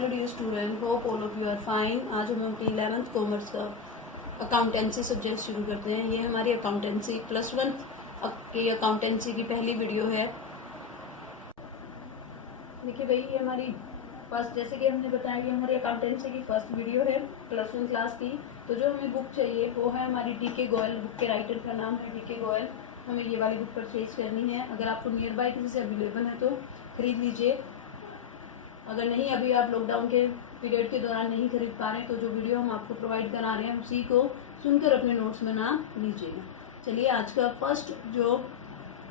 Hello dear student, hope all of you are fine. आज हम अपनी 11th कॉमर्स का अकाउंटेंसी सब्जेक्ट शुरू करते हैं। ये हमारी अकाउंटेंसी +1 की अकाउंटेंसी की पहली वीडियो है। देखिए भाई, ये हमारी फर्स्ट, जैसे कि हमने बताया, ये हमारी अकाउंटेंसी की फर्स्ट वीडियो है +1 क्लास की। तो जो हमें बुक चाहिए वो है हमारी DK गोयल। बुक के राइटर का नाम है DK गोयल। हमें ये वाली बुक परचेज करनी है। अगर आपको नियर बाय किसी से अवेलेबल है तो खरीद लीजिए। अगर नहीं, अभी आप लॉकडाउन के पीरियड के दौरान नहीं खरीद पा रहे तो जो वीडियो हम आपको प्रोवाइड करा रहे हैं उसी को सुनकर अपने नोट्स बना लीजिएगा। चलिए, आज का फर्स्ट जो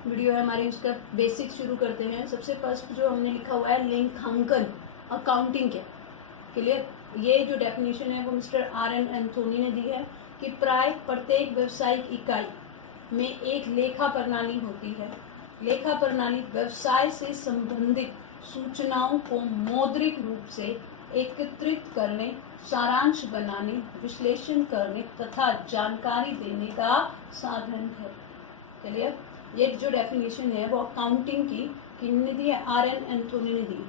वीडियो है हमारी, उसका बेसिक्स शुरू करते हैं। सबसे फर्स्ट जो हमने लिखा हुआ है लेखांकन, अकाउंटिंग के लिए ये जो डेफिनेशन है वो मिस्टर RN एंथोनी ने दी है कि प्राय प्रत्येक व्यावसायिक इकाई में एक लेखा प्रणाली होती है। लेखा प्रणाली व्यवसाय से संबंधित सूचनाओं को मौद्रिक रूप से एकत्रित करने, सारांश बनाने, विश्लेषण करने तथा जानकारी देने का साधन है। चलिए, ये जो डेफिनेशन है वो अकाउंटिंग की किसने दी है? RN एंथोनी ने दी।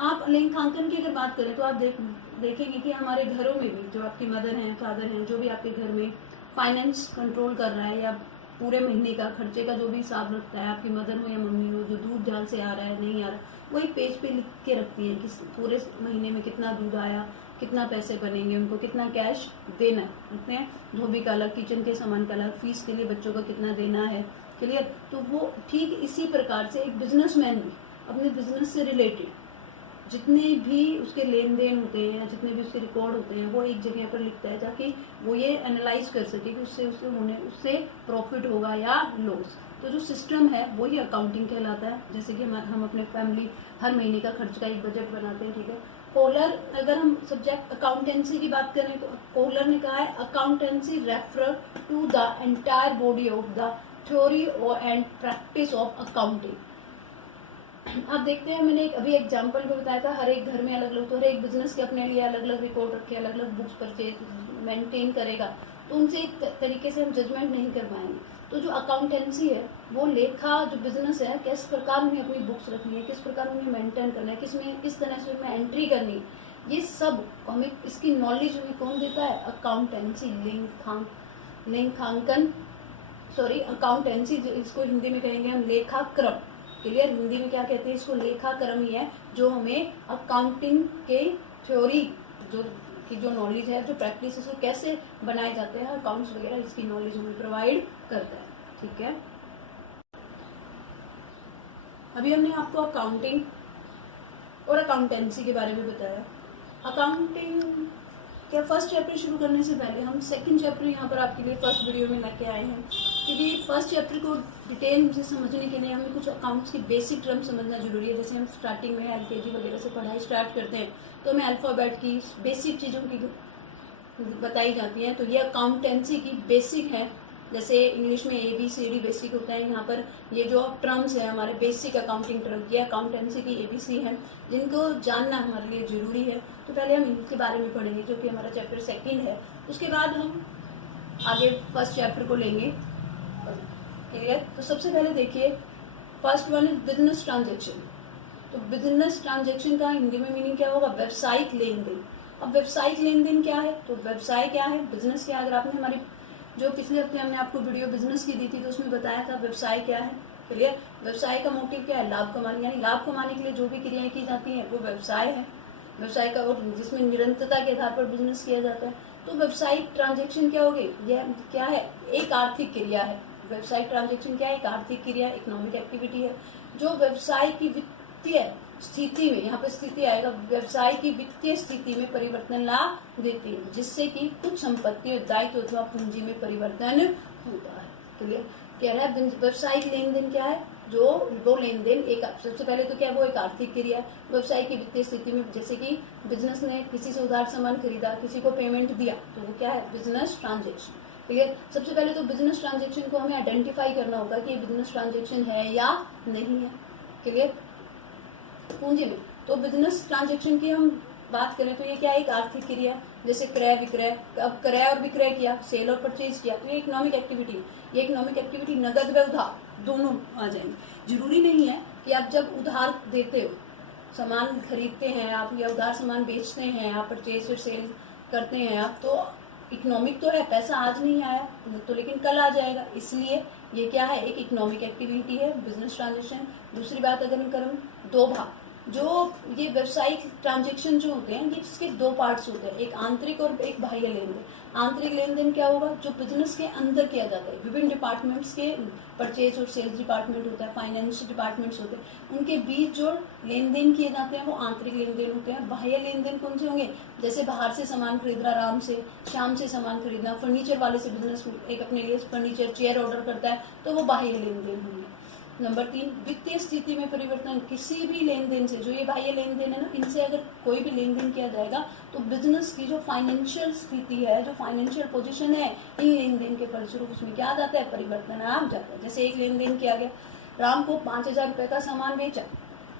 आप लेखांकन की अगर बात करें तो आप देखेंगे कि हमारे घरों में भी जो आपकी मदर हैं, फादर हैं, जो भी आपके घर में फाइनेंस कंट्रोल कर रहा है या पूरे महीने का खर्चे का जो भी हिसाब रखता है, आपकी मदर हो या मम्मी हो, जो दूध जहां से आ रहा है नहीं आ रहा, वही पेज पे लिख के रखती है कि पूरे महीने में कितना दूध आया, कितना पैसे बनेंगे, उनको कितना कैश देना है, रखते हैं। धोबी का अलग, किचन के सामान का अलग, फीस के लिए बच्चों का कितना देना है। क्लियर? तो वो ठीक इसी प्रकार से एक बिजनेसमैन भी अपने बिजनेस से रिलेटेड जितने भी उसके लेन देन होते हैं या जितने भी उसके रिकॉर्ड होते हैं वो एक जगह पर लिखता है, ताकि वो ये एनालाइज कर सके कि उससे प्रॉफिट होगा या लॉस। तो जो सिस्टम है वही अकाउंटिंग कहलाता है। जैसे कि हम अपने फैमिली हर महीने का खर्च का एक बजट बनाते हैं, ठीक है। कोलर, अगर हम सब्जेक्ट अकाउंटेंसी की बात करें तो कोलर ने कहा है accountancy refer to the entire body of the theory and practice of accounting. आप देखते हैं, मैंने अभी एग्जांपल में बताया था, हर एक घर में अलग अलग, तो हर एक बिजनेस के अपने लिए अलग अलग रिकॉर्ड रखे, अलग अलग बुक्स परचेज मेंटेन करेगा, तो उनसे एक तरीके से हम जजमेंट नहीं कर पाएंगे। तो जो अकाउंटेंसी है वो लेखा जो बिजनेस है, किस प्रकार उन्हें अपनी बुक्स रखनी है, किस प्रकार उन्हें मेंटेन करना है, किस तरह से उनमें एंट्री करनी है, ये सब हमें इसकी नॉलेज हमें कौन देता है? अकाउंटेंसी, लेखांकन, सॉरी अकाउंटेंसी, इसको हिंदी में कहेंगे हम लेखाक्रम। क्लियर? हिंदी में क्या कहते हैं इसको? लेखाक्रम ही है, जो हमें अकाउंटिंग के थ्योरी जो नॉलेज है, जो प्रैक्टिस है, कैसे बनाए जाते हैं अकाउंट्स वगैरह, इसकी नॉलेज हमें प्रोवाइड करता है। ठीक है, अभी हमने आपको अकाउंटिंग और अकाउंटेंसी के बारे में बताया। अकाउंटिंग क्या फर्स्ट चैप्टर शुरू करने से पहले हम सेकंड चैप्टर यहाँ पर आपके लिए फर्स्ट वीडियो में लेके आए हैं, क्योंकि फर्स्ट चैप्टर को डिटेल से समझने के लिए हमें कुछ अकाउंट्स की बेसिक टर्म समझना जरूरी है। जैसे हम स्टार्टिंग में LKG वगैरह से पढ़ाई स्टार्ट करते हैं तो हमें अल्फ़ाबेट की बेसिक चीज़ों की बताई जाती है। तो ये अकाउंटेंसी की बेसिक है। जैसे इंग्लिश में ABCD बेसिक होता है, यहाँ पर ये जो टर्म्स है हमारे बेसिक अकाउंटिंग टर्म, ये अकाउंटेंसी की ABC है, जिनको जानना हमारे लिए जरूरी है। तो पहले हम इनके बारे में पढ़ेंगे, जो कि हमारा चैप्टर सेकंड है। उसके बाद हम आगे फर्स्ट चैप्टर को लेंगे। क्लियर? तो सबसे पहले देखिए, first one is business transaction. तो बिजनेस ट्रांजेक्शन का हिंदी में मीनिंग क्या होगा? व्यवसायिक लेन देन। अब व्यवसायिक लेन देन क्या है? तो व्यवसाय क्या है, बिजनेस क्या है? अगर आपने हमारी जो पिछले हफ्ते हमने आपको वीडियो बिजनेस की दी थी तो उसमें बताया था व्यवसाय क्या है। क्लियर? व्यवसाय का मोटिव क्या है? लाभ कमाने, यानी लाभ कमाने के लिए जो भी क्रियाएं की जाती हैं वो व्यवसाय है। व्यवसाय का, और जिसमें निरंतरता के आधार पर बिजनेस किया जाता है। तो व्यवसायिक ट्रांजेक्शन क्या होगी? यह क्या है? एक आर्थिक क्रिया है। व्यवसायिक ट्रांजेक्शन क्या है? एक आर्थिक क्रिया, इकोनॉमिक एक्टिविटी है, जो व्यवसाय की वित्तीय स्थिति में, यहाँ पे स्थिति आएगा, व्यवसाय की वित्तीय स्थिति में परिवर्तन ला देती है, जिससे कि कुछ संपत्ति और दायित्व अथवा पूंजी में परिवर्तन होता है। क्लियर? कह रहा है व्यवसायिक लेन देन क्या है? जो वो लेन देन एक, सबसे पहले तो क्या है, वो एक आर्थिक क्रिया है। व्यवसाय की वित्तीय स्थिति में, जैसे कि बिजनेस ने किसी से उधार सामान खरीदा, किसी को पेमेंट दिया, तो वो क्या है? Business transaction. क्लियर? सबसे पहले तो बिजनेस ट्रांजेक्शन को हमें आइडेंटिफाई करना होगा कि बिजनेस ट्रांजेक्शन है या नहीं है। क्लियर? पूंजी में तो बिजनेस ट्रांजेक्शन की हम बात करें तो ये क्या है? एक आर्थिक क्रिया है। जैसे क्रय विक्रय, अब क्रय और विक्रय किया, सेल और परचेज किया, तो ये इकोनॉमिक एक्टिविटी है। ये इकोनॉमिक एक्टिविटी नगद व उधार दोनों आ जाएंगे। जरूरी नहीं है कि आप जब उधार देते हो सामान खरीदते हैं आप या उधार सामान बेचते हैं आप, परचेज और सेल करते हैं आप, तो इकोनॉमिक तो है, पैसा आज नहीं आया तो लेकिन कल आ जाएगा, इसलिए ये क्या है, एक इकोनॉमिक एक्टिविटी है, बिजनेस ट्रांजेक्शन। दूसरी बात अगर मैं करूँ, दो भाग, जो ये व्यावसायिक ट्रांजेक्शन जो होते हैं ये इसके दो पार्ट्स होते हैं, एक आंतरिक और एक बाह्य लेन देन। आंतरिक लेन देन क्या होगा, जो बिजनेस के अंदर किया जाता है, विभिन्न डिपार्टमेंट्स के, परचेज और सेल्स डिपार्टमेंट होता है, फाइनेंस डिपार्टमेंट्स होते हैं, उनके बीच जो लेन देन किए जाते हैं वो आंतरिक लेन देन होते हैं। बाह्य लेन देन कौन से होंगे, जैसे बाहर से सामान खरीदना, आराम से शाम से सामान खरीदना, फर्नीचर वाले से बिजनेस एक अपने लिए फर्नीचर चेयर ऑर्डर करता है, तो वो बाह्य लेन देन होंगे। नंबर 3, वित्तीय स्थिति में परिवर्तन। किसी भी लेन देन से, जो ये बाह्य लेन देन है ना, इनसे अगर कोई भी लेन देन किया जाएगा तो बिजनेस की जो फाइनेंशियल स्थिति है, जो फाइनेंशियल पोजीशन है, इन लेन देन के फलस्वरूप उसमें क्या आ जाता है, परिवर्तन आ जाता है। जैसे एक लेन देन किया गया, राम को 5,000 रुपये का सामान बेचा,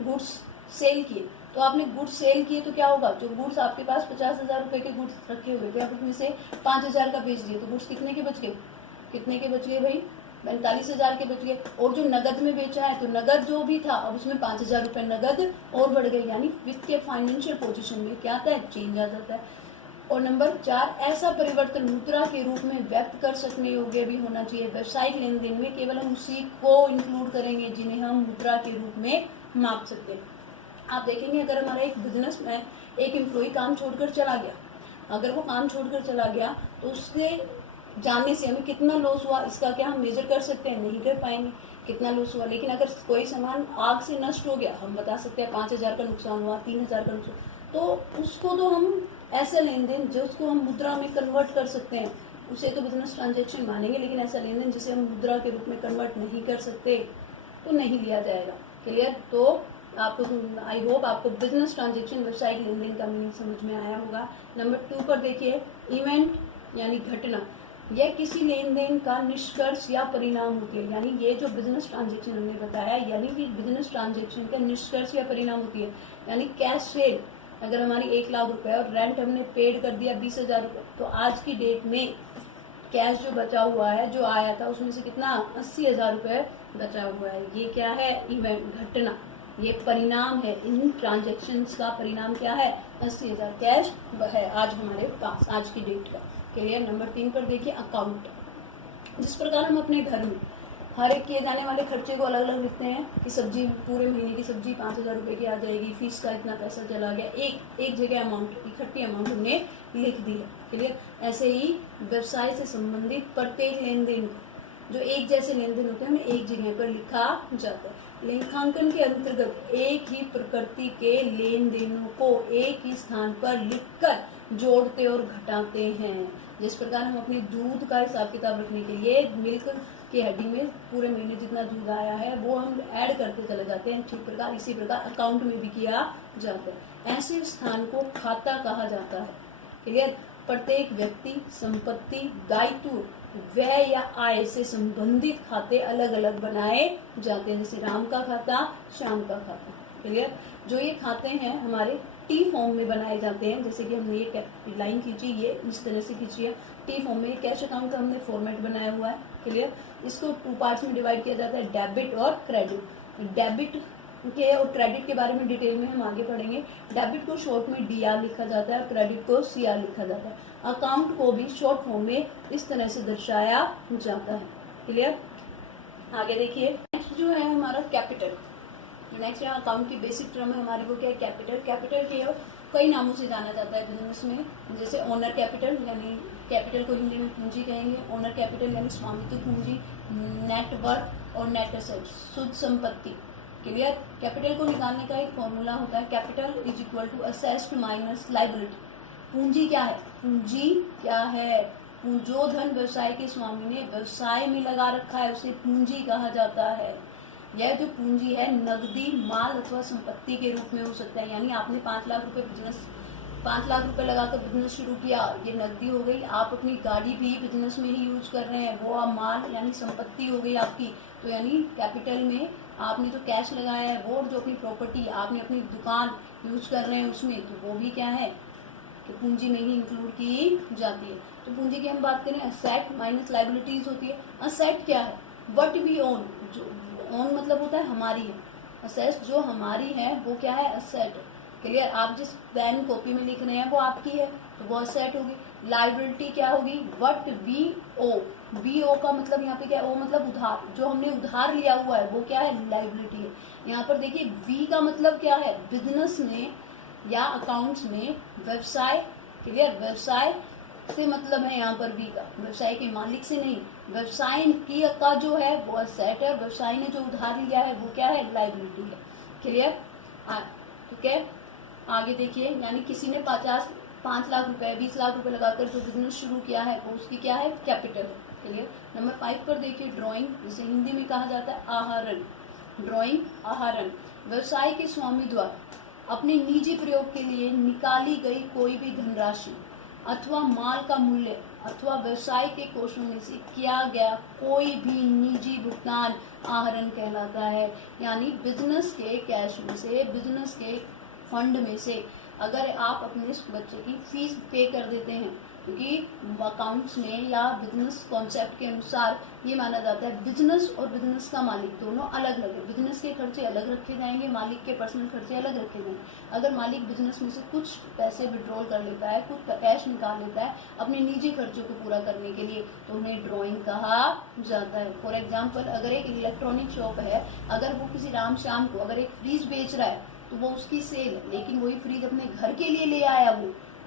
गुड्स सेल किए, तो आपने गुड्स सेल किए तो क्या होगा, जो गुड्स आपके पास 50,000 रुपये के गुड्स रखे हुए थे, आप उसमें से 5,000 का बेच दिए, तो गुड्स कितने के बच गए, कितने के बच गए भाई, 45,000 के बच गए। और जो नगद में बेचा है, तो नगद जो भी था अब उसमें 5,000 रुपये नगद और बढ़ गए, यानी वित्त के फाइनेंशियल पोजीशन में क्या आता है, चेंज आ जाता है। और नंबर 4, ऐसा परिवर्तन मुद्रा के रूप में व्यक्त कर सकने योग्य भी होना चाहिए। व्यवसायिक लेन देन में केवल हम उसी को इंक्लूड करेंगे जिन्हें हम मुद्रा के रूप में माप सकते हैं। आप देखेंगे अगर हमारा एक बिजनेस में एक एम्प्लॉय काम छोड़कर चला गया, अगर वो काम छोड़कर चला गया तो उसके जानने से हमें कितना लॉस हुआ, इसका क्या हम मेजर कर सकते हैं, नहीं कर पाएंगे कितना लॉस हुआ। लेकिन अगर कोई सामान आग से नष्ट हो गया, हम बता सकते हैं 5,000 का नुकसान हुआ, 3,000 का नुकसान, तो उसको तो हम ऐसा लेन देन जो उसको हम मुद्रा में कन्वर्ट कर सकते हैं, उसे तो बिजनेस ट्रांजेक्शन मानेंगे। लेकिन ऐसा लेन देन जिसे हम मुद्रा के रूप में कन्वर्ट नहीं कर सकते तो नहीं लिया जाएगा। क्लियर? तो आपको, आई होप आपको बिजनेस ट्रांजेक्शन, व्यवसायिक लेन देन का मीनिंग समझ में आया होगा। नंबर 2 पर देखिए, इवेंट यानी घटना, यह किसी लेन देन का निष्कर्ष या परिणाम होती है। यानी ये जो बिजनेस ट्रांजेक्शन हमने बताया, यानी कि बिजनेस ट्रांजेक्शन का निष्कर्ष या परिणाम होती है। यानी कैश सेल, अगर हमारी 1 लाख रुपए और रेंट हमने पेड कर दिया 20,000 रुपये, तो आज की डेट में कैश जो बचा हुआ है, जो आया था, उसमें से कितना, 80,000 रुपये बचा हुआ है। ये क्या है, इवेंट, घटना, ये परिणाम है, इन ट्रांजेक्शन्स का परिणाम क्या है, 80,000 कैश है आज हमारे पास, आज की डेट का। क्लियर? नंबर 3 पर देखिए, अकाउंट। जिस प्रकार हम अपने घर में हर एक किए जाने वाले खर्चे को अलग अलग लिखते हैं कि सब्जी, पूरे महीने की सब्जी 5,000 रुपये की आ जाएगी, फीस का इतना पैसा चला गया, एक जगह अमाउंट, इकट्ठी अमाउंट हमने लिख दी है। क्लियर? ऐसे ही व्यवसाय से संबंधित प्रत्येक लेन देन जो एक जैसे लेन देन होते हैं हमें एक जगह पर लिखा जाता है। लेखांकन के अंतर्गत एक ही प्रकृति के लेन देनों को एक ही स्थान पर लिखकर जोड़ते और घटाते हैं। जिस प्रकार हम अपने दूध का हिसाब किताब रखने के लिए मिल्क की हेडिंग में पूरे महीने जितना दूध आया है वो हम ऐड करते चले जाते हैं, ठीक प्रकार इसी प्रकार अकाउंट में भी किया जाता है। ऐसे स्थान को खाता कहा जाता है। क्लियर? प्रत्येक व्यक्ति, संपत्ति, दायित्व, व्यय या आय से संबंधित खाते अलग अलग बनाए जाते हैं, जैसे राम का खाता, श्याम का खाता। क्लियर? जो ये खाते हैं हमारे टी फॉर्म में बनाए जाते हैं, जैसे कि हमने ये लाइन खींची, ये इस तरह से खींची है, टी फॉर्म में। कैश अकाउंट का हमने फॉर्मेट बनाया हुआ है। क्लियर? इसको 2 पार्ट्स में डिवाइड किया जाता है, डेबिट और क्रेडिट। डेबिट के और क्रेडिट के बारे में डिटेल में हम आगे पढ़ेंगे। डेबिट को शॉर्ट में DR लिखा जाता है, क्रेडिट को CR लिखा जाता है। अकाउंट को भी शॉर्ट फॉर्म में इस तरह से दर्शाया जाता है। क्लियर? आगे देखिए, नेक्स्ट जो है हमारा कैपिटल। नेक्स्ट यहाँ अकाउंट की बेसिक टर्म है हमारी, वो क्या है, कैपिटल। कैपिटल के कई नामों से जाना जाता है बिजनेस में, जैसे ओनर कैपिटल, यानी कैपिटल को हिंदी में पूंजी कहेंगे। ओनर कैपिटल यानी स्वामित्व पूंजी, नेटवर्थ और नेट एसेट, शुद्ध संपत्ति। क्लियर? कैपिटल को निकालने का एक फॉर्मूला होता है, capital is equal to assets minus liability. पूंजी क्या है, पूंजी क्या है, जो धन व्यवसाय के स्वामी ने व्यवसाय में लगा रखा है उसे पूंजी कहा जाता है। यह जो पूंजी है नकदी, माल अथवा संपत्ति के रूप में हो सकता है। यानी आपने 5 लाख रुपए बिजनेस, 5 लाख रुपए लगाकर बिजनेस शुरू किया, ये नकदी हो गई। आप अपनी गाड़ी भी बिजनेस में ही यूज कर रहे हैं, वो आप माल यानी संपत्ति हो गई आपकी। तो यानी कैपिटल में आपने जो कैश लगाया है वो, जो अपनी प्रॉपर्टी आपने अपनी दुकान यूज कर रहे हैं उसमें, तो वो भी क्या है कि पूंजी में ही इंक्लूड की जाती है। तो पूंजी की हम बात करें, असेट माइनस लायबिलिटीज होती है। असेट क्या है, व्हाट वी ओन, जो ओन मतलब होता है हमारी है, असेट्स जो हमारी है वो क्या है, असेट। क्लियर, आप जिस पेन कॉपी में लिख रहे हैं वो आपकी है तो वो असेट होगी। लाइबिलिटी क्या होगी, what we owe, we owe का मतलब यहाँ पे क्या है, ओ मतलब उधार, जो हमने उधार लिया हुआ है वो क्या है, लाइबिलिटी है। यहाँ पर देखिए वी का मतलब क्या है, बिजनेस में या अकाउंट्स में व्यवसाय। क्लियर, व्यवसाय से मतलब है यहाँ पर वी का, व्यवसाय के मालिक से नहीं, व्यवसाय की का जो है वो असेट है और व्यवसाय ने जो उधार लिया है वो क्या है, लाइबिलिटी है। क्लियर, ठीक है। आगे देखिए, यानी किसी ने 5 लाख रुपए 20 लाख रुपए लगाकर जो बिजनेस शुरू किया है वो उसकी क्या है, कैपिटल है। क्लियर। नंबर 5 पर देखिए, ड्राइंग, जिसे हिंदी में कहा जाता है आहरण। ड्राइंग आहरण, व्यवसाय के स्वामी द्वारा अपने निजी प्रयोग के लिए निकाली गई कोई भी धनराशि अथवा माल का मूल्य अथवा व्यवसाय के कोषों में से किया गया कोई भी निजी भुगतान आहरण कहलाता है। यानी बिजनेस के कैश में से, बिजनेस के फंड में से अगर आप अपने बच्चे की फीस पे कर देते हैं, क्योंकि अकाउंट्स में या बिजनेस कॉन्सेप्ट के अनुसार ये माना जाता है बिजनेस और बिजनेस का मालिक दोनों अलग अलग है। बिजनेस के खर्चे अलग रखे जाएंगे, मालिक के पर्सनल खर्चे अलग रखे जाएंगे। अगर मालिक बिजनेस में से कुछ पैसे विड्रॉल कर लेता है, कुछ कैश निकाल लेता है अपने निजी खर्चों को पूरा करने के लिए, तो उन्हें ड्रॉइंग कहा जाता है। फॉर एग्जाम्पल, अगर एक इलेक्ट्रॉनिक शॉप है, अगर वो किसी राम श्याम को अगर एक फ्रिज बेच रहा है तो वो उसकी सेल है, लेकिन वही फ्रिज अपने घर के लिए ले आया,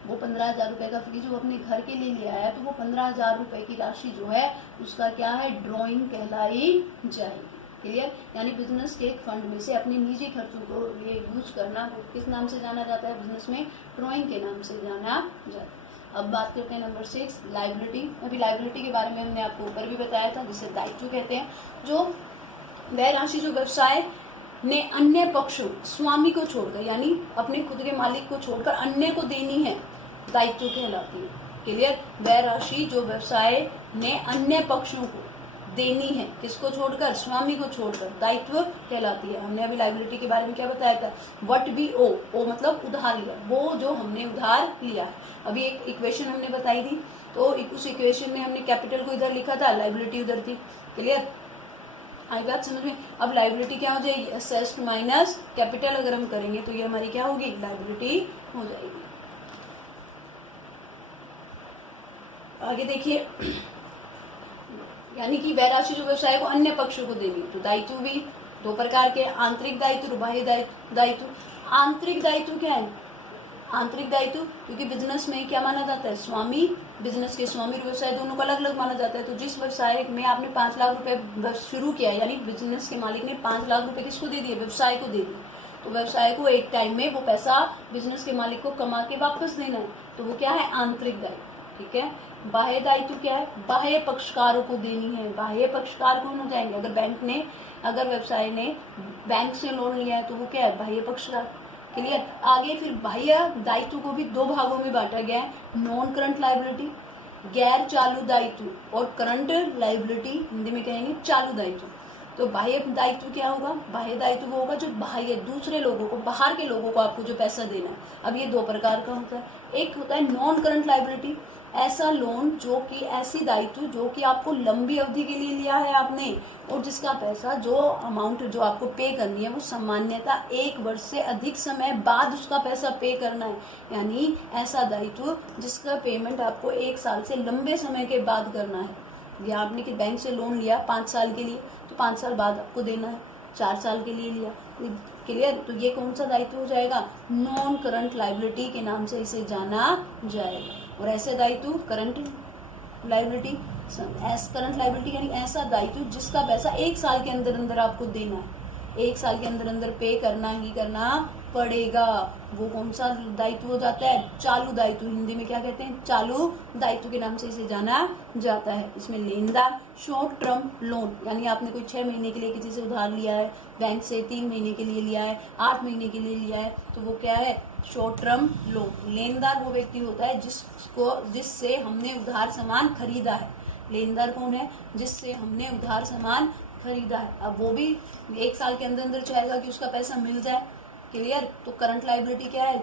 वो 15,000 रुपए का फ्रिज वो अपने घर के लिए ले आया, तो वो 15,000 रुपए की राशि जो है उसका क्या है, ड्रॉइंग कहलाई जाएगी। क्लियर, यानी बिजनेस के एक फंड में से अपने निजी खर्चों को लिए यूज करना वो किस नाम से जाना जाता है, बिजनेस में ड्रॉइंग के नाम से जाना जाता है। अब बात करते हैं नंबर 6, लाइबिलिटी। अभी लाइबिलिटी के बारे में हमने आपको ऊपर भी बताया था, जिसे दायित्व कहते हैं। जो वह राशि जो व्यवसाय ने अन्य पक्षों, स्वामी को छोड़कर, यानी अपने खुद के मालिक को छोड़कर अन्य को देनी है, दायित्व कहलाती है। क्लियर, वह राशि जो व्यवसाय ने अन्य पक्षों को देनी है, किसको छोड़कर, स्वामी को छोड़कर, दायित्व कहलाती है। हमने अभी लाइबिलिटी के बारे में क्या बताया था, व्हाट वी ओ, ओ मतलब उधार लिया, वो जो हमने उधार लिया है। अभी एक इक्वेशन हमने बताई थी, तो उस इक्वेशन में हमने कैपिटल को इधर लिखा था, लाइबिलिटी उधर थी। क्लियर, आई बात समझ में। अब लाइबिलिटी क्या हो जाएगी, असेट्स माइनस कैपिटल अगर हम करेंगे तो ये हमारी क्या होगी, लाइबिलिटी हो जाएगी। आगे देखिए, यानी कि वह राशि जो व्यवसाय को अन्य पक्षों को देनी, तो दायित्व भी 2 प्रकार के, आंतरिक दायित्व, बाह्य दायित्व। आंतरिक दायित्व क्या है, आंतरिक दायित्व, क्योंकि बिजनेस में क्या माना जाता है, स्वामी, बिजनेस के स्वामी और व्यवसाय दोनों को अलग अलग माना जाता है। तो जिस व्यवसाय में आपने 5 लाख रुपए शुरू किया, यानी बिजनेस के मालिक ने 5 लाख रुपए किसको दे दिए, व्यवसाय को दे दिए, तो व्यवसाय को एक टाइम में वो पैसा बिजनेस के मालिक को कमा के वापस देना है, तो वो क्या है, आंतरिक दायित्व। ठीक है। बाह्य दायित्व क्या है, बाह्य पक्षकारों को देनी है। बाह्य पक्षकार कौन हो जाएंगे, अगर व्यवसाय ने बैंक से लोन लिया है तो वो क्या है, बाह्य पक्षकार। क्लियर। आगे फिर बाह्य दायित्व को भी 2 भागों में बांटा गया है, नॉन करंट लाइबिलिटी, गैर चालू दायित्व, और करंट लाइबिलिटी, हिंदी में कहेंगे चालू दायित्व। तो बाह्य दायित्व क्या होगा, बाह्य दायित्व वो होगा जो बाह्य दूसरे लोगों को, बाहर के लोगों को आपको जो पैसा देना है। अब ये 2 प्रकार का होता है, एक होता है नॉन करंट लाइबिलिटी, ऐसा लोन जो कि, ऐसी दायित्व जो कि आपको लंबी अवधि के लिए लिया है आपने, और जिसका पैसा, जो अमाउंट जो आपको पे करनी है वो सामान्यतः 1 वर्ष से अधिक समय बाद उसका पैसा पे करना है। यानी ऐसा दायित्व जिसका पेमेंट आपको 1 साल से लंबे समय के बाद करना है। या आपने कि बैंक से लोन लिया 5 साल के लिए, तो 5 साल बाद आपको देना है, 4 साल के लिए लिया। क्लियर। तो ये कौन सा दायित्व हो जाएगा, नॉन करंट लाइबिलिटी के नाम से इसे जाना जाएगा। और ऐसे दायित्व करंट लाइबिलिटी, करंट लाइबिलिटी यानी ऐसा दायित्व जिसका पैसा 1 साल के अंदर अंदर आपको देना है, 1 साल के अंदर अंदर पे करना ही करना पड़ेगा। वो कौन सा दायित्व हो जाता है, चालू दायित्व। हिंदी में क्या कहते हैं, चालू दायित्व के नाम से इसे जाना जाता है। इसमें लेनदार, शॉर्ट टर्म लोन, यानी आपने कोई 6 महीने के लिए किसी से उधार लिया है, बैंक से 3 महीने के लिए लिया है, 8 महीने के लिए लिया है, तो वो क्या है, शॉर्ट टर्म लोन। लेनदार वो व्यक्ति होता है जिससे हमने उधार सामान खरीदा है। लेनदार कौन है, जिससे हमने उधार सामान खरीदा है। अब वो भी 1 साल के अंदर अंदर चाहेगा कि उसका पैसा मिल जाए। क्लियर। तो करंट लाइबिलिटी क्या है,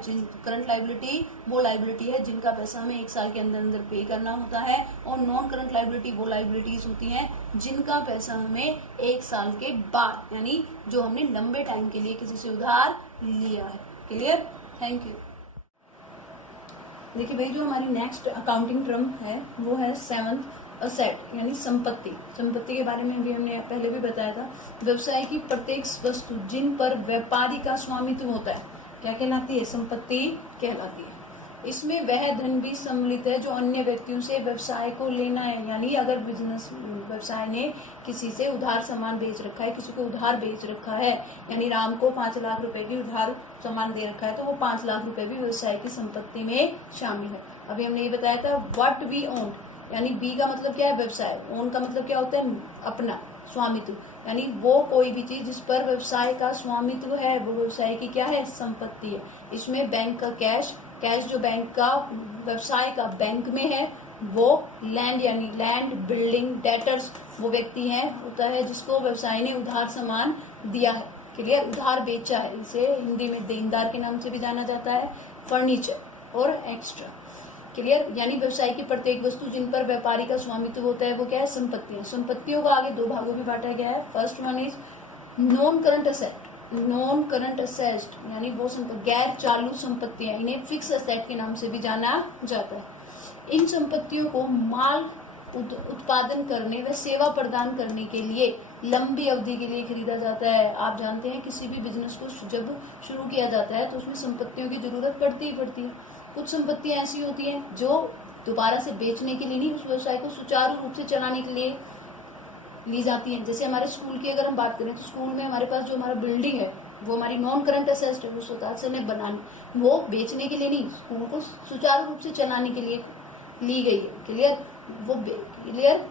करंट लाइबिलिटी वो लाइबिलिटी है जिनका पैसा हमें 1 साल के अंदर अंदर पे करना होता है, और नॉन करंट लाइबिलिटी वो लाइबिलिटीज होती हैं जिनका पैसा हमें 1 साल के बाद, यानी जो हमने लंबे टाइम के लिए किसी से उधार लिया है। Clear, thank you. देखिए भाई, जो हमारी नेक्स्ट अकाउंटिंग टर्म है वो है 7th असेट, यानी संपत्ति। संपत्ति के बारे में भी हमने पहले भी बताया था। व्यवसाय की प्रत्येक वस्तु जिन पर व्यापारी का स्वामित्व होता है क्या कहलाती है, संपत्ति कहलाती है। इसमें वह धन भी सम्मिलित है जो अन्य व्यक्तियों से व्यवसाय को लेना है, यानी अगर बिजनेस व्यवसाय ने किसी से उधार सामान बेच रखा है, किसी को उधार बेच रखा है, यानी राम को 5 लाख रुपए की उधार सामान दे रखा है, तो वो 5 लाख रुपए भी व्यवसाय की संपत्ति में शामिल है। अभी हमने ये बताया था व्हाट वी ओन, यानी बी का मतलब क्या है, व्यवसाय। ओन का मतलब क्या होता है, अपना, स्वामित्व, यानी वो कोई भी चीज जिस पर व्यवसाय का स्वामित्व है वो व्यवसाय की क्या है, संपत्ति है। इसमें बैंक का कैश जो बैंक का व्यवसाय का बैंक में है, वो लैंड, यानी लैंड, बिल्डिंग, डेटर्स वो व्यक्ति है होता है जिसको व्यवसाय ने उधार सामान दिया है। क्लियर, उधार बेचा है, इसे हिंदी में देनदार के नाम से भी जाना जाता है। फर्नीचर और एक्स्ट्रा। क्लियर, यानी व्यवसाय की प्रत्येक वस्तु जिन पर व्यापारी का स्वामित्व होता है वो क्या है, संपत्तियां। संपत्तियों को आगे 2 भागों में बांटा गया है। First one is non current asset. Non current asset यानी वो गैर चालू संपत्तियां, इन्हें फिक्स असेट के नाम से भी जाना जाता है। इन संपत्तियों को माल उत्पादन करने व सेवा प्रदान करने के लिए लंबी अवधि के लिए खरीदा जाता है। आप जानते हैं किसी भी बिजनेस को जब शुरू किया जाता है तो उसमें संपत्तियों की जरूरत पड़ती ही पड़ती है। कुछ संपत्तियां ऐसी होती हैं जो दोबारा से बेचने के लिए नहीं, उस व्यवसाय को सुचारू रूप से चलाने के लिए ली जाती हैं। जैसे हमारे स्कूल की अगर हम बात करें तो स्कूल में हमारे पास जो हमारा बिल्डिंग है वो हमारी नॉन करंट एसेट है, वो स्वतः से ने बनानी, वो बेचने के लिए नहीं, स्कूल को सुचारू रूप से चलाने के लिए ली गई है। क्लियर, वो क्लियर,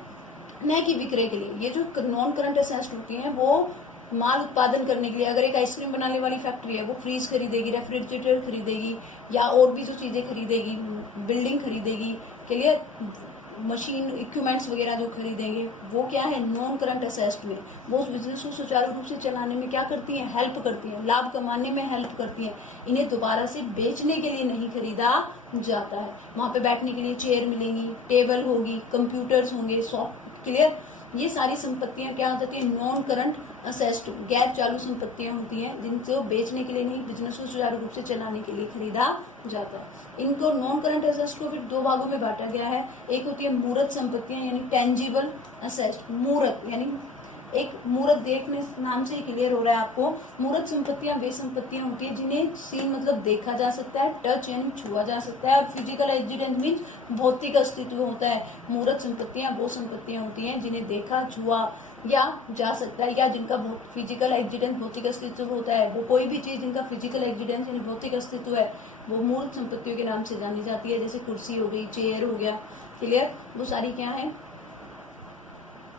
न कि विक्रय के लिए। ये जो नॉन करंट एसेट होती हैं वो माल उत्पादन करने के लिए, अगर एक आइसक्रीम बनाने वाली फैक्ट्री है वो फ्रीज खरीदेगी, रेफ्रिजरेटर खरीदेगी, या और भी जो चीजें खरीदेगी, बिल्डिंग खरीदेगी, क्लियर, मशीन इक्विपमेंट्स वगैरह जो खरीदेंगे, वो क्या है, नॉन करंट असेट में। वो उस बिजनेस को सुचारू रूप से चलाने में क्या करती हैं, हेल्प करती हैं, लाभ कमाने में हेल्प करती हैं। इन्हें दोबारा से बेचने के लिए नहीं खरीदा जाता है। वहां पे बैठने के लिए चेयर मिलेंगी, टेबल होगी, कंप्यूटर्स होंगे, सॉफ्ट। क्लियर, ये सारी संपत्तियां क्या हो जाती है, नॉन करंट असेट, गैर चालू संपत्तियां होती हैं जिनसे वो बेचने के लिए नहीं, बिजनेस को सुचारू रूप से चलाने के लिए खरीदा जाता है। इनको नॉन करंट असेट्स को फिर 2 भागों में बांटा गया है। एक होती है मूर्त संपत्तियां, यानी टेंजिबल असेट। मूर्त यानी एक मूर्त देखने नाम से क्लियर हो रहा है आपको। मूर्त संपत्तियां वे संपत्तियां होती है जिन्हें सीन मतलब देखा जा सकता है, टच यानी छुआ जा सकता है, और फिजिकल एग्जिस्टेंस मीन भौतिक अस्तित्व होता है। मूर्त संपत्तियां वो संपत्तियां होती हैं जिन्हें देखा, छुआ या जा सकता है, या जिनका फिजिकल एग्जिस्टेंस भौतिक अस्तित्व होता है। वो कोई भी चीज जिनका फिजिकल एग्जिस्टेंस यानी भौतिक अस्तित्व है वो मूर्त संपत्तियों के नाम से जानी जाती है। जैसे कुर्सी हो गई, चेयर हो गया, क्लियर, वो सारी क्या है,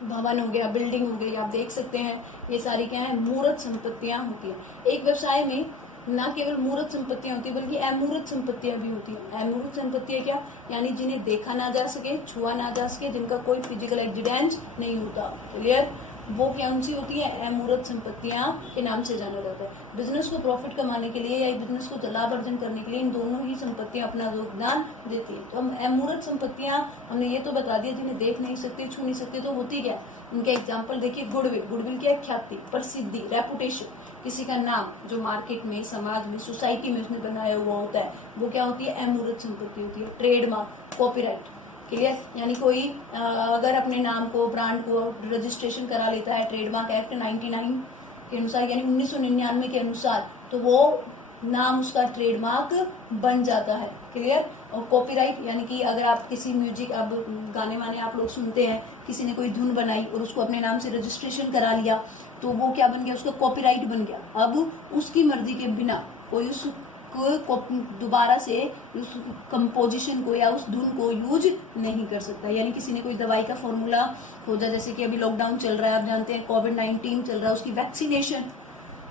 भवन हो गया, बिल्डिंग हो गई, आप देख सकते हैं, ये सारी क्या है, मूर्त संपत्तियां होती है। एक व्यवसाय में न केवल मूर्त संपत्तियां होती है बल्कि अमूर्त संपत्तियां भी होती है। अमूर्त संपत्तियां क्या, यानी जिन्हें देखा ना जा सके, छुआ ना जा सके, जिनका कोई फिजिकल एग्जिस्टेंस नहीं होता। क्लियर, वो कौन सी होती है, अमूर्त संपत्तियां के नाम से जाना जाता है। बिजनेस को प्रॉफिट कमाने के लिए या बिजनेस को लाभ अर्जन करने के लिए इन दोनों ही संपत्तियां अपना योगदान देती है। तो हम अमूर्त संपत्तियां हमने ये तो बता दिया जिन्हें देख नहीं सकते, छू नहीं सकते, तो होती क्या, उनके एग्जाम्पल देखिए। गुडविल, गुडविल क्या है, ख्याति, प्रसिद्धि, रेपुटेशन, किसी का नाम जो मार्केट में, समाज में, सोसाइटी में उसने बनाया हुआ होता है, वो क्या होती है, अमूर्त संपत्ति होती है। ट्रेडमार्क, कॉपीराइट, क्लियर, यानी कोई अगर अपने नाम को, ब्रांड को रजिस्ट्रेशन करा लेता है ट्रेडमार्क एक्ट 99 के अनुसार, यानी 1999 के अनुसार, तो वो नाम उसका ट्रेडमार्क बन जाता है। क्लियर, और कॉपीराइट यानी कि अगर आप किसी म्यूजिक, अब गाने वाने आप लोग सुनते हैं, किसी ने कोई धुन बनाई और उसको अपने नाम से रजिस्ट्रेशन करा लिया तो वो क्या बन गया, उसका कॉपीराइट बन गया। अब उसकी मर्जी के बिना कोई उस को दोबारा से उस कंपोजिशन को या उस धुन को यूज नहीं कर सकता। यानी किसी ने कोई दवाई का फॉर्मूला खोजा, जैसे कि अभी लॉकडाउन चल रहा है, आप जानते हैं कोविड-19 चल रहा है, उसकी वैक्सीनेशन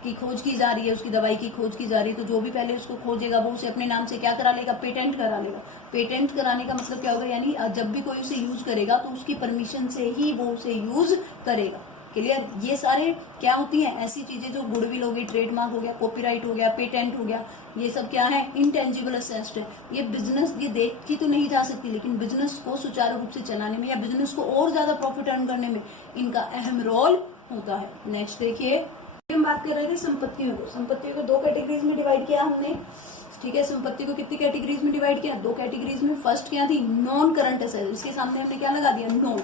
की खोज की जा रही है, उसकी दवाई की खोज की जा रही है, तो जो भी पहले उसको खोजेगा वो उसे अपने नाम से क्या करा लेगा, पेटेंट करा लेगा। पेटेंट कराने का मतलब क्या होगा, यानी जब भी कोई उसे यूज करेगा तो उसकी परमिशन से ही वो उसे यूज करेगा। क्लियर। ये सारे क्या होती हैं, ऐसी चीजें जो गुडविल हो गई, ट्रेडमार्क हो गया, कॉपीराइट हो गया, पेटेंट हो गया, ये सब क्या है, इंटेंजिबल एसेट है। ये बिजनेस ये देखी तो नहीं जा सकती, लेकिन बिजनेस को सुचारू रूप से चलाने में या बिजनेस को और ज्यादा प्रॉफिट अर्न करने में इनका अहम रोल होता है। नेक्स्ट देखिए, हम बात कर रहे थे संपत्तियों को। संपत्तियों को दो कैटेगरीज में डिवाइड किया हमने, ठीक है। संपत्ति को कितनी कैटेगरीज में डिवाइड किया, दो कैटेगरीज में। फर्स्ट क्या थी, नॉन करंट एसेट, इसके सामने हमने क्या लगा दिया, non,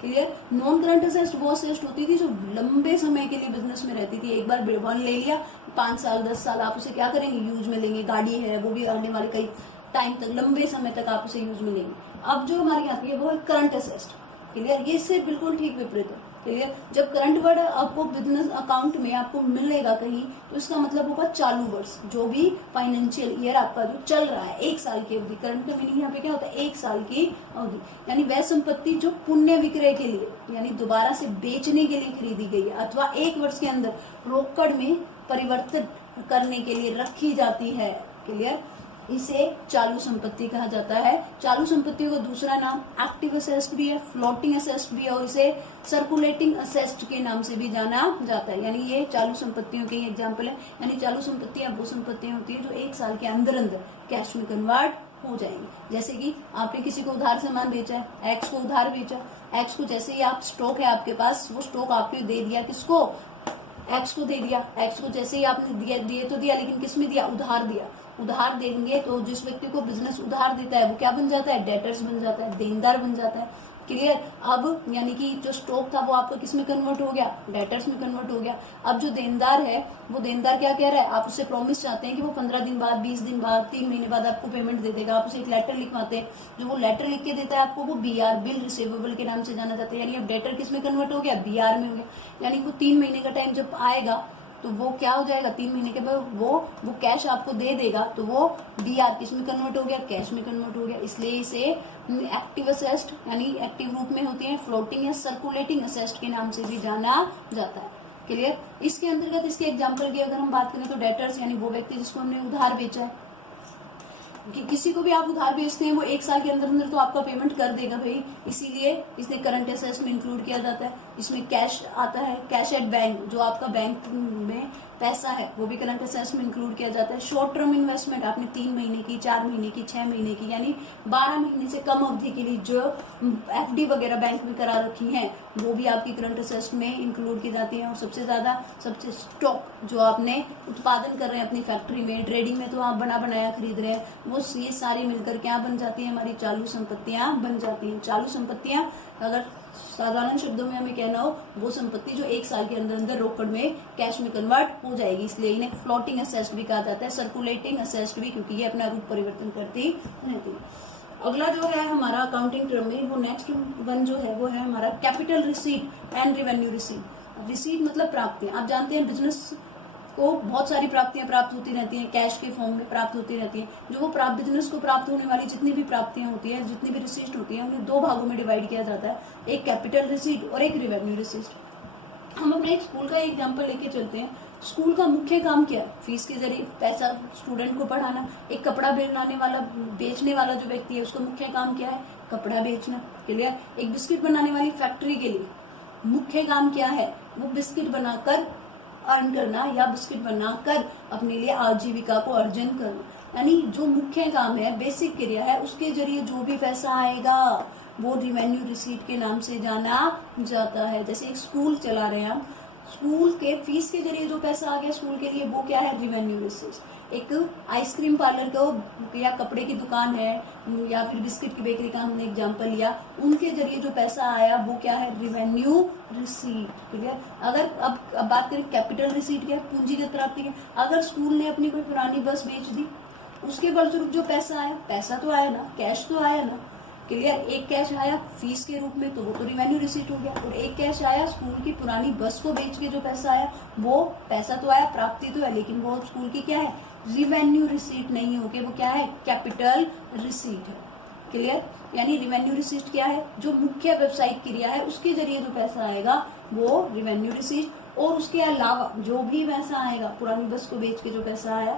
clear. Non current asset वो एसेट होती थी जो लंबे समय के लिए बिजनेस में रहती थी। एक बार वन ले लिया, 5 साल 10 साल आप उसे क्या करेंगे, यूज में लेंगे। गाड़ी है वो भी आने वाले कई टाइम तक, लंबे समय तक आप उसे यूज में लेंगे। अब जो हमारे यहाँ है वो है करंट एसेट, क्लियर। ये इससे बिल्कुल ठीक विपरीत है, क्लियर। जब करंट वर्ड आपको बिजनेस अकाउंट में आपको मिलेगा कहीं, तो इसका मतलब होगा चालू वर्ष, जो भी फाइनेंशियल ईयर आपका जो चल रहा है, 1 साल की अवधि। करंट का मीनिंग यहाँ पे क्या होता है, 1 साल की अवधि। यानी वह संपत्ति जो पुण्य विक्रय के लिए, यानी दोबारा से बेचने के लिए खरीदी गई है, अथवा 1 वर्ष के अंदर रोकड़ में परिवर्तित करने के लिए रखी जाती है, क्लियर। इसे चालू संपत्ति कहा जाता है। चालू संपत्तियों का दूसरा नाम एक्टिव असेस्ट भी है, फ्लोटिंग असेस्ट भी है, और इसे सर्कुलेटिंग असेस्ट के नाम से भी जाना जाता है। यानी ये चालू संपत्तियों के एग्जाम्पल है। यानी चालू संपत्तियां वो संपत्तियां होती है जो 1 साल के अंदर अंदर कैश में कन्वर्ट हो जाएंगी। जैसे कि आपने किसी को उधार सामान बेचा है, एक्स को उधार बेचा, एक्स को जैसे ही आप स्टॉक है आपके पास, वो स्टॉक आपको दे दिया, किसको, एक्स को दे दिया। एक्स को जैसे ही आपने दिए तो दिया, लेकिन किस में दिया, उधार दिया। उधार देंगे तो जिस व्यक्ति को बिजनेस उधार देता है वो क्या बन जाता है, डेटर्स बन जाता है, देनदार बन जाता है, क्लियर। अब यानी कि जो स्टॉक था वो आपका किस में कन्वर्ट हो गया, डेटर्स में कन्वर्ट हो गया। अब जो देनदार है वो देनदार क्या कह रहा है, आप उससे प्रॉमिस चाहते हैं कि वो 15 दिन बाद, 20 दिन बाद, 3 महीने बाद आपको पेमेंट दे देगा। आप उसे एक लेटर लिखवाते हैं, जो वो लेटर लिख के देता है आपको, वो BR, बिल रिसीवेबल के नाम से जाना जाता है। यानी अब डेटर किस में कन्वर्ट हो गया, BR में हो गया। यानी वो 3 महीने का टाइम जब आएगा तो वो क्या हो जाएगा, 3 महीने के बाद वो कैश आपको दे देगा, तो वो BR किस में कन्वर्ट हो गया, कैश में कन्वर्ट हो गया। इसलिए इसे एक्टिव असेस्ट यानी एक्टिव रूप में होती है, फ्लोटिंग या सर्कुलेटिंग असेस्ट के नाम से भी जाना जाता है, क्लियर। इसके अंतर्गत इसके एग्जाम्पल की अगर हम बात करें तो डेटर्स यानी वो व्यक्ति जिसको हमने उधार बेचा है, कि किसी को भी आप उधार बेचते हैं वो 1 साल के अंदर अंदर तो आपका पेमेंट कर देगा भाई, इसीलिए इसने करंट एसेट्स में इंक्लूड किया जाता है। इसमें कैश आता है, कैश एट बैंक, जो आपका बैंक में पैसा है वो भी करंट एसेट्स में इंक्लूड किया जाता है। शॉर्ट टर्म इन्वेस्टमेंट आपने 3 महीने की, 4 महीने की, 6 महीने की, यानी 12 महीने से कम अवधि के लिए जो FD वगैरह बैंक में करा रखी हैं वो भी आपकी करंट एसेट्स में इंक्लूड की जाती है। और सबसे ज्यादा सबसे स्टॉक जो आपने उत्पादन कर रहे हैं अपनी फैक्ट्री में, ट्रेडिंग में तो आप बना बनाया खरीद रहे हैं, वो ये सारी मिलकर क्या बन जाती है, हमारी चालू संपत्तियां बन जाती हैं। चालू संपत्तियां अगर साधारण शब्दों में हमें कहना हो, वो संपत्ति जो 1 साल के अंदर अंदर रोकड़ में कैश में कन्वर्ट हो जाएगी, इसलिए इन्हें फ्लोटिंग असेस्ट भी कहा जाता है, सर्कुलेटिंग असेस्ट भी, क्योंकि ये अपना रूप परिवर्तन करती रहती है। अगला जो है हमारा अकाउंटिंग टर्म में, वो नेक्स्ट वन जो है वो है हमारा capital receipt and revenue receipt. Receipt मतलब प्राप्तियां। आप जानते हैं बिजनेस को बहुत सारी प्राप्तियां प्राप्त होती रहती हैं, कैश के फॉर्म में प्राप्त होती रहती हैं। जो वो बिजनेस को प्राप्त होने वाली जितनी भी प्राप्तियां होती है, जितनी भी रिसीट होती है, उन्हें 2 भागों में डिवाइड किया जाता है, एक कैपिटल रिसीट और एक रेवेन्यू रिसीट। हम अपने एक स्कूल का एग्जाम्पल लेके चलते हैं। स्कूल का मुख्य काम क्या है, फीस के जरिए पैसा स्टूडेंट को पढ़ाना। एक कपड़ा बेचने वाला जो व्यक्ति है उसका मुख्य काम क्या है, कपड़ा बेचना, क्लियर। एक बिस्किट बनाने वाली फैक्ट्री के लिए मुख्य काम क्या है, वो बिस्किट बनाकर अर्न करना या बिस्किट बनाकर अपने लिए आजीविका को अर्जन करना। यानी जो मुख्य काम है, बेसिक क्रिया है, उसके जरिए जो भी पैसा आएगा वो रेवेन्यू रिसीट के नाम से जाना जाता है। जैसे एक स्कूल चला रहे हैं हम, स्कूल के फीस के जरिए जो पैसा आ गया स्कूल के लिए वो क्या है, रेवेन्यू रिसीट। एक आइसक्रीम पार्लर का या कपड़े की दुकान है या फिर बिस्किट की बेकरी का हमने एग्जांपल लिया, उनके जरिए जो पैसा आया वो क्या है, रेवेन्यू रिसीट, क्लियर। अगर अब बात करें कैपिटल रिसीट क्या है, पूंजीगत प्राप्ति है। अगर स्कूल ने अपनी कोई पुरानी बस बेच दी, उसके फलस्वरूप जो पैसा आया, पैसा तो आया ना, कैश तो आया ना, क्लियर। एक कैश आया फीस के रूप में तो वो तो रेवेन्यू रिसीट हो गया, और एक कैश आया स्कूल की पुरानी बस को बेच के जो पैसा आया, वो पैसा तो आया, प्राप्ति तो है, लेकिन वो स्कूल की क्या है, रेवेन्यू रिसीट नहीं होके वो क्या है, कैपिटल रिसीट है, क्लियर। यानी रेवेन्यू रिसीट क्या है, जो मुख्य व्यवसायिक क्रिया है उसके जरिए जो पैसा आएगा वो रेवेन्यू रिसीट, और उसके अलावा जो भी पैसा आएगा पुरानी बस को बेच के जो पैसा आया,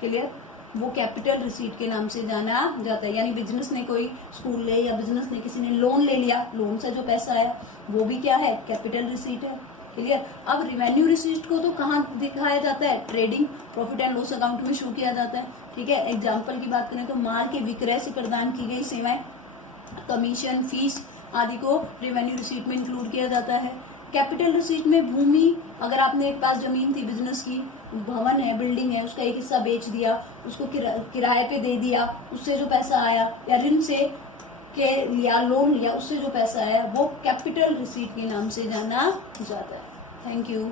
क्लियर, वो कैपिटल रिसीट के नाम से जाना जाता है। यानी बिजनेस ने कोई स्कूल ले या बिजनेस ने किसी ने लोन ले लिया, लोन से जो पैसा आया वो भी क्या है, कैपिटल रिसीट है, क्लियर। अब रेवेन्यू रिसीट को तो कहाँ दिखाया जाता है, trading profit and loss account में शो किया जाता है, ठीक है। एग्जाम्पल की बात करें तो माल के विक्रय से प्रदान की गई सेवाएं, कमीशन, फीस आदि को रेवेन्यू रिसीट में इंक्लूड किया जाता है। कैपिटल रिसीट में भूमि, अगर आपने एक पास जमीन थी बिजनेस की, भवन है, बिल्डिंग है, उसका एक हिस्सा बेच दिया, उसको किराए पे दे दिया, उससे जो पैसा आया, या ऋण से के लिया, लोन लिया, उससे जो पैसा आया, वो कैपिटल रिसीट के नाम से जाना जाता है। Thank you.